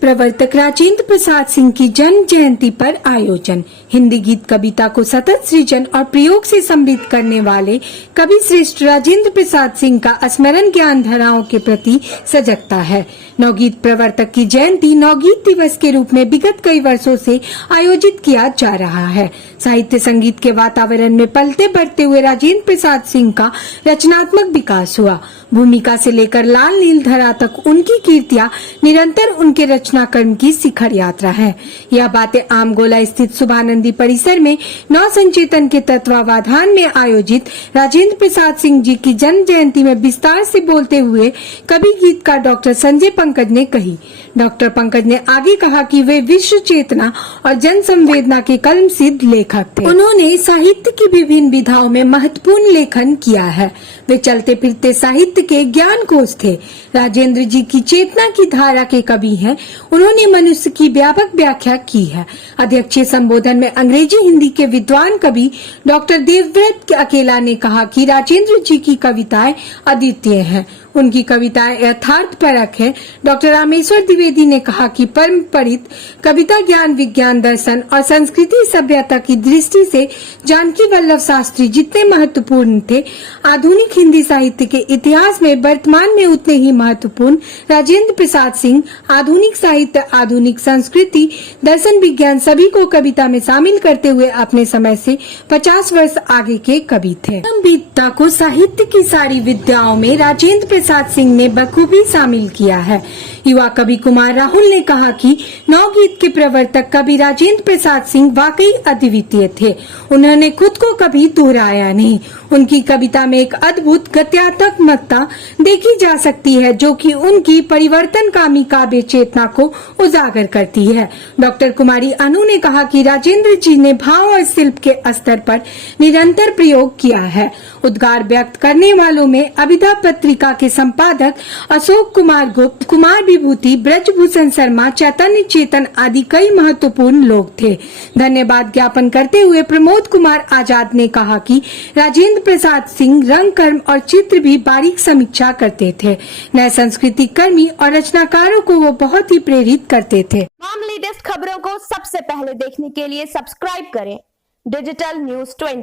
प्रवर्तक राजेंद्र प्रसाद सिंह की जन्म जयंती पर आयोजन। हिंदी गीत कविता को सतत सृजन और प्रयोग से समृद्ध करने वाले कवि श्रेष्ठ राजेंद्र प्रसाद सिंह का स्मरण ज्ञान धाराओं के प्रति सजगता है। नवगीत प्रवर्तक की जयंती नवगीत दिवस के रूप में विगत कई वर्षों से आयोजित किया जा रहा है। साहित्य संगीत के वातावरण में पलते बढ़ते हुए राजेंद्र प्रसाद सिंह का रचनात्मक विकास हुआ। भूमिका से लेकर लाल नील धरा तक उनकी कीर्तियां निरंतर उनके रचना कर्म की शिखर यात्रा है। यह बातें आमगोला स्थित शुभानंदी परिसर में नव संचेतन के तत्वावधान में आयोजित राजेंद्र प्रसाद सिंह जी की जन्म जयंती में विस्तार से बोलते हुए कवि गीतकार डॉक्टर संजय पंकज ने कही। डॉक्टर पंकज ने आगे कहा कि वे विश्व चेतना और जन संवेदना के कलम सिद्ध लेखक थे। उन्होंने साहित्य की विभिन्न विधाओं में महत्वपूर्ण लेखन किया है। वे चलते फिरते साहित्य के ज्ञान कोश थे। राजेंद्र जी की चेतना की धारा के कवि हैं। उन्होंने मनुष्य की व्यापक व्याख्या की है। अध्यक्षीय संबोधन में अंग्रेजी हिंदी के विद्वान कवि डॉक्टर देवव्रत अकेला ने कहा कि राजेंद्र जी की कविताएं अद्वितीय हैं। उनकी कविताएं यथार्थपरक है। डॉक्टर रामेश्वर द्विवेदी ने कहा कि परंपरित कविता ज्ञान विज्ञान दर्शन और संस्कृति सभ्यता की दृष्टि से जानकी वल्लभ शास्त्री जितने महत्वपूर्ण थे, आधुनिक हिंदी साहित्य के इतिहास में वर्तमान में उतने ही महत्वपूर्ण राजेंद्र प्रसाद सिंह आधुनिक साहित्य, आधुनिक संस्कृति, दर्शन, विज्ञान सभी को कविता में शामिल करते हुए अपने समय से 50 वर्ष आगे के कवि थे। संगीतता को साहित्य की सारी विद्याओं में राजेंद्र प्रसाद सिंह ने बखूबी शामिल किया है। युवा कवि कुमार राहुल ने कहा कि नवगीत के प्रवर्तक कवि राजेंद्र प्रसाद सिंह वाकई अद्वितीय थे। उन्होंने खुद को कभी दोहराया नहीं। उनकी कविता में एक अद्भुत गत्यात्मकता देखी जा सकती है जो कि उनकी परिवर्तनकामी काव्य चेतना को उजागर करती है। डॉक्टर कुमारी अनु ने कहा कि राजेंद्र जी ने भाव और शिल्प के स्तर पर निरंतर प्रयोग किया है। उद्गार व्यक्त करने वालों में अभिधा पत्रिका के संपादक अशोक कुमार गुप्त, कुमार विभूति, ब्रजभूषण शर्मा, चैतन्य चेतन आदि कई महत्वपूर्ण लोग थे। धन्यवाद ज्ञापन करते हुए प्रमोद कुमार आजाद ने कहा कि राजेंद्र प्रसाद सिंह रंग, कर्म और चित्र भी बारीक समीक्षा करते थे। नए सांस्कृतिक कर्मी और रचनाकारों को वो बहुत ही प्रेरित करते थे। लेटेस्ट खबरों को सबसे पहले देखने के लिए सब्सक्राइब करें डिजिटल न्यूज 20।